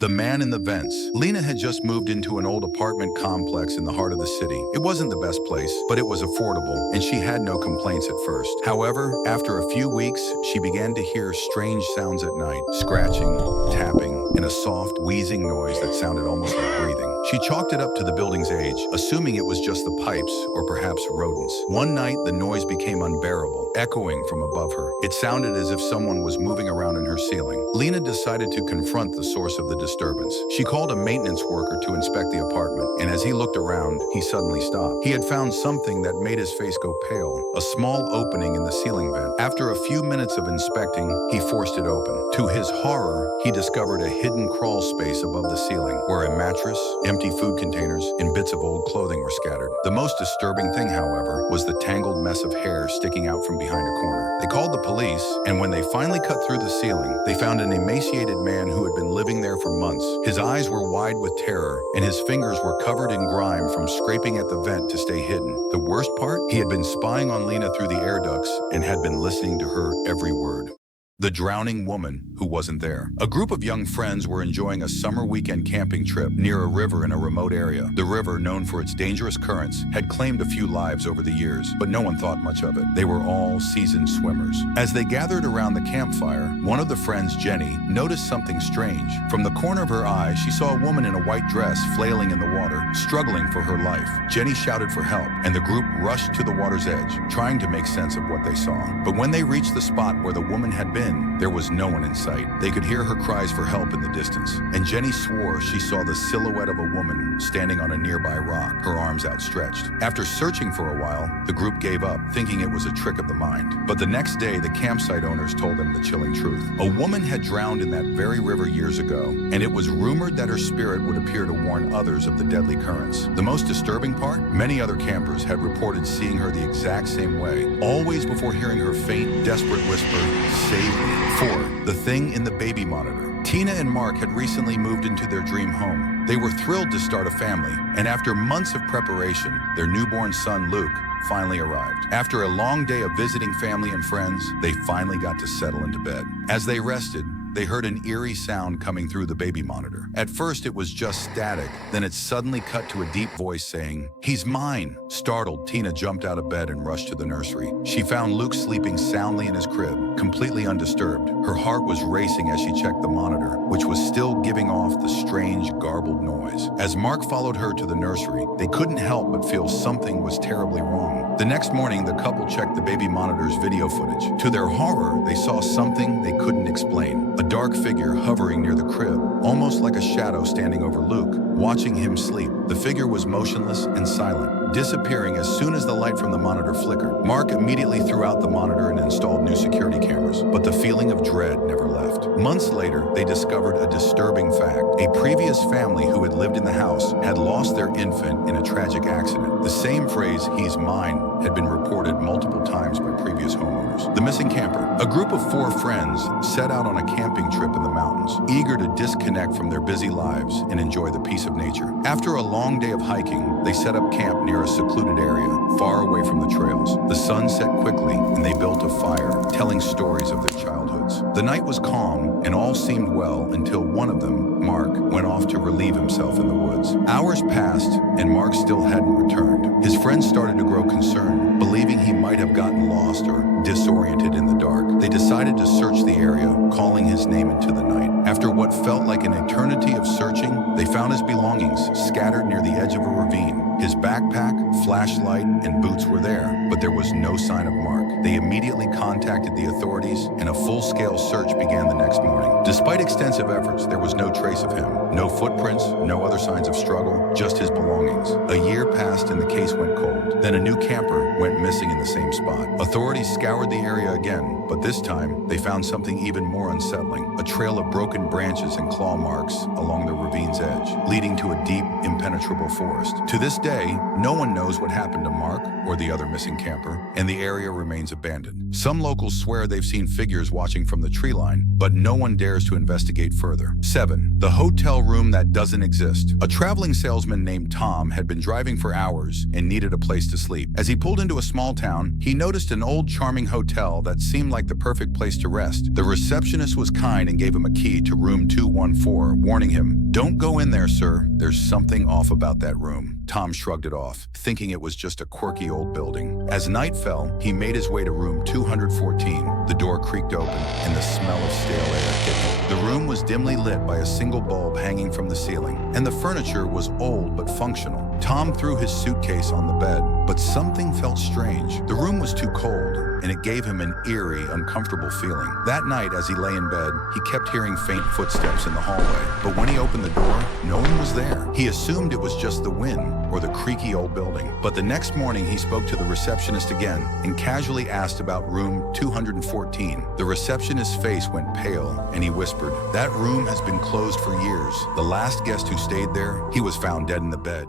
The man in the vents. Lena had just moved into an old apartment complex in the heart of the city. It wasn't the best place, but it was affordable, and she had no complaints at first. However, after a few weeks, she began to hear strange sounds at night. Scratching, tapping, and a soft, wheezing noise that sounded almost like breathing. She chalked it up to the building's age, assuming it was just the pipes or perhaps rodents. One night, the noise became unbearable, echoing from above her. It sounded as if someone was moving around in her ceiling. Lena decided to confront the source of the disturbance. She called a maintenance worker to inspect the apartment, and as he looked around, he suddenly stopped. He had found something that made his face go pale, a small opening in the ceiling vent. After a few minutes of inspecting, he forced it open. To his horror, he discovered a hidden crawl space above the ceiling, where a mattress, empty food containers, and bits of old clothing were scattered. The most disturbing thing, however, was the tangled mess of hair sticking out from behind a corner. They called the police, and when they finally cut through the ceiling, they found an emaciated man who had been living there for months. His eyes were wide with terror, and his fingers were covered in grime from scraping at the vent to stay hidden. The worst part? He had been spying on Lena through the air ducts and had been listening to her every word. The drowning woman who wasn't there. A group of young friends were enjoying a summer weekend camping trip near a river in a remote area. The river, known for its dangerous currents, had claimed a few lives over the years, but no one thought much of it. They were all seasoned swimmers. As they gathered around the campfire, one of the friends, Jenny, noticed something strange. From the corner of her eye, she saw a woman in a white dress flailing in the water, struggling for her life. Jenny shouted for help, and the group rushed to the water's edge, trying to make sense of what they saw. But when they reached the spot where the woman had been, there was no one in sight. They could hear her cries for help in the distance, and Jenny swore she saw the silhouette of a woman standing on a nearby rock, her arms outstretched. After searching for a while, the group gave up, thinking it was a trick of the mind. But the next day, the campsite owners told them the chilling truth. A woman had drowned in that very river years ago, and it was rumored that her spirit would appear to warn others of the deadly currents. The most disturbing part? Many other campers had reported seeing her the exact same way, always before hearing her faint, desperate whisper, "Save me." 4. The thing in the baby monitor. Tina and Mark had recently moved into their dream home. They were thrilled to start a family, and after months of preparation, their newborn son, Luke, finally arrived. After a long day of visiting family and friends, they finally got to settle into bed. As they rested, they heard an eerie sound coming through the baby monitor. At first, it was just static. Then it suddenly cut to a deep voice saying, "He's mine." Startled, Tina jumped out of bed and rushed to the nursery. She found Luke sleeping soundly in his crib, completely undisturbed. Her heart was racing as she checked the monitor, which was still giving off the strange, garbled noise. As Mark followed her to the nursery, they couldn't help but feel something was terribly wrong. The next morning, the couple checked the baby monitor's video footage. To their horror, they saw something they couldn't explain. A dark figure hovering near the crib, almost like a shadow standing over Luke, watching him sleep. The figure was motionless and silent, disappearing as soon as the light from the monitor flickered. Mark immediately threw out the monitor and installed new security cameras, but the feeling of dread never left. Months later, they discovered a disturbing fact. A previous family who had lived in the house had lost their infant in a tragic accident. The same phrase, "He's mine," had been reported multiple times by previous homeowners. The missing camper. A group of 4 friends set out on a camping trip in the mountains, eager to disconnect from their busy lives and enjoy the peace of nature. After a long day of hiking, they set up camp near a secluded area, far away from the trails. The sun set quickly, and they built a fire, telling stories of their childhoods. The night was calm, and all seemed well until one of them, Mark, went off to relieve himself in the woods. Hours passed, and Mark still hadn't returned. His friends started to grow concerned, believing he might have gotten lost or disoriented in the dark. They decided to search the area, calling his name into the night. After what felt like an eternity of searching, they found his belongings scattered near the edge of a ravine. His backpack, flashlight, and boots were there, but there was no sign of Mark. They immediately contacted the authorities, and a full-scale search began the next morning. Despite extensive efforts, there was no trace of him. No footprints, no other signs of struggle, just his belongings. A year passed and the case went cold. Then a new camper went missing in the same spot. Authorities scoured the area again, but this time they found something even more unsettling. A trail of broken branches and claw marks along the ravine's edge, leading to a deep, impenetrable forest. To this day, no one knows what happened to Mark or the other missing camper, and the area remains abandoned. Some locals swear they've seen figures watching from the tree line, but no one dares to investigate further. 7. The hotel room that doesn't exist. A traveling salesman named Tom had been driving for hours and needed a place to sleep. As he pulled into a small town, he noticed an old, charming hotel that seemed like the perfect place to rest. The receptionist was kind and gave him a key to room 214, warning him, "Don't go in there, sir. There's something off about that room." Tom shrugged it off, thinking it was just a quirky old building. As night fell, he made his way to room 214. The door creaked open, and the smell of stale air hit him. The room was dimly lit by a single bulb hanging from the ceiling, and the furniture was old but functional. Tom threw his suitcase on the bed, but something felt strange. The room was too cold, and it gave him an eerie, uncomfortable feeling. That night, as he lay in bed, he kept hearing faint footsteps in the hallway, but when he opened the door, no one was there. He assumed it was just the wind or the creaky old building. But the next morning, he spoke to the receptionist again and casually asked about room 214. The receptionist's face went pale, and he whispered, "That room has been closed for years. The last guest who stayed there, he was found dead in the bed."